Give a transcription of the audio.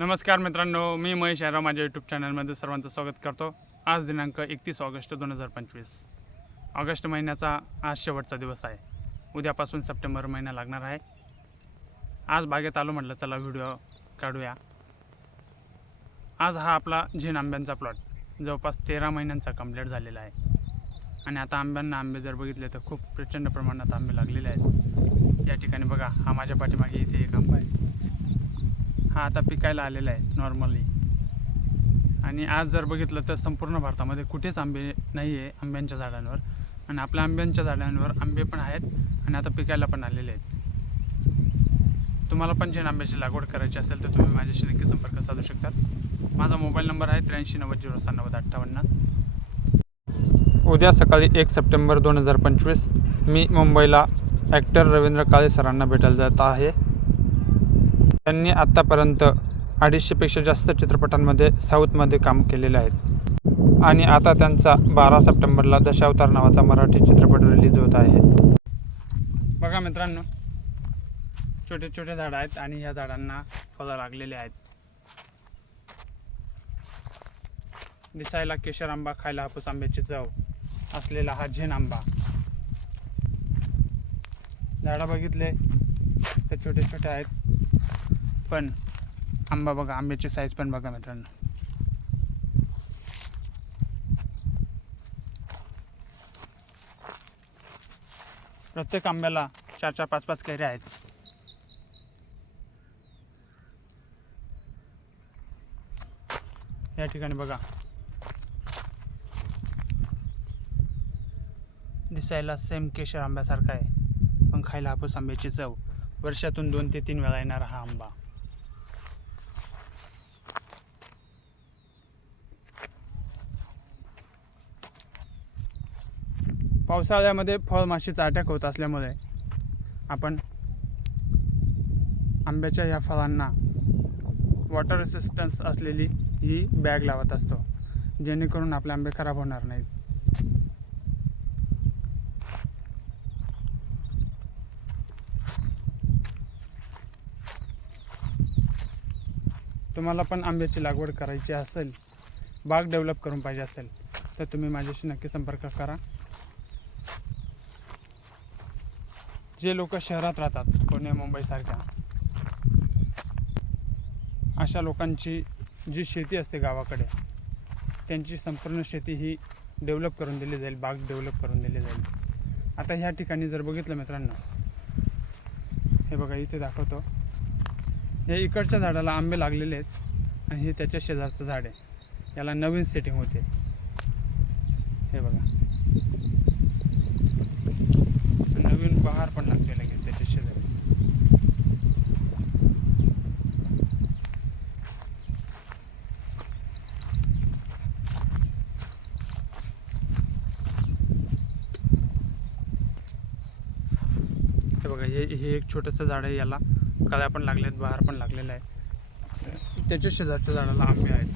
नमस्कार मित्रांनो मी महेश याराव माझ्या यूट्यूब चॅनलमध्ये सर्वांचं स्वागत करतो. आज दिनांक एकतीस ऑगस्ट दोन हजार पंचवीस. ऑगस्ट महिन्याचा आज शेवटचा दिवस आहे. उद्यापासून सप्टेंबर महिना लागणार आहे. आज बागेत आलो म्हटलं चला व्हिडिओ काढूया. आज हा आपला झेन आंब्यांचा प्लॉट जवळपास तेरा महिन्यांचा कंप्लीट झालेला आहे. आणि आता आंब्यांना आंबे जर बघितले तर खूप प्रचंड प्रमाणात आंबे लागलेले आहेत. या ठिकाणी बघा हा माझ्या पाठीमागे इथे एक आंबा आहे. हा आता पिकायला आलेला आहे नॉर्मली आणि आज जर बघितलं तर संपूर्ण भारतामध्ये कुठेच आंबे नाही आहे आंब्यांच्या झाडांवर. आणि आपल्या आंब्यांच्या झाडांवर आंबे पण आहेत आणि आता पिकायला पण आलेले आहेत. तुम्हाला पण जे आंब्याची लागवड करायची असेल तर तुम्ही माझ्याशी नक्की संपर्क साधू शकतात माझा मोबाईल नंबर आहे त्र्याऐंशी नव्वद झिरो सहा नव्वद अठ्ठावन्न. उद्या सकाळी एक सप्टेंबर दोन हजार पंचवीस मी मुंबईला ॲक्टर रवींद्र काळे सरांना भेटायला जात आहे. त्यांनी आत्तापर्यंत अडीचशेपेक्षा जास्त चित्रपटांमध्ये साऊथमध्ये काम केलेले आहेत. आणि आता त्यांचा बारा सप्टेंबरला दशावतार नावाचा मराठी चित्रपट रिलीज होत आहे. बघा मित्रांनो छोटे छोटे झाडं आहेत आणि ह्या झाडांना फळं लागलेले आहेत. दिसायला केशर आंबा खायला हापूस आंब्याची चव असलेला हा झेन आंबा झाडं बघितले ते छोटे छोटे आहेत. पण आंबा बघा आंब्याची साईज पण बघा मित्रांनो. प्रत्येक आंब्याला चार चार पाच पाच कैऱ्या आहेत. या ठिकाणी बघा. दिसायला सेम केशर आंब्यासारखा आहे. पण खायला हापूस आंब्याची चव. वर्षातून दोन ते तीन वेळा येणारा हा आंबा. पावसाळ्यामध्ये फळमाशीचा अटॅक होत असल्यामुळे आपण आंब्याच्या या फळांना वॉटर रेसिस्टन्स असलेली ही बॅग लावत असतो जेणेकरून आपले आंबे खराब होणार नाहीत. तुम्हाला पण आंब्याची लागवड करायची असेल बाग डेव्हलप करून पाहिजे असेल तर तुम्ही माझ्याशी नक्की संपर्क करा. जे लोक शहरात राहतात पुणे मुंबईसारख्या अशा लोकांची जी शेती असते गावाकडे त्यांची संपूर्ण शेती ही डेव्हलप करून दिली जाईल बाग डेव्हलप करून दिली जाईल. आता ह्या ठिकाणी जर बघितलं मित्रांनो हे बघा इथे दाखवतो. या इकडच्या झाडाला आंबे लागलेले आहेत आणि हे त्याच्या शेजारचं झाड आहे. याला नवीन सेटिंग होते. हे बघा. नवीन बहार त्याच्या शेजारी हे बघा हे हे एक छोटंसं झाड आहे याला कळ्या पण लागल्यात बहार पण लागलेला आहे त्याच्या शेजारच्या झाडाला आंबे आहेत.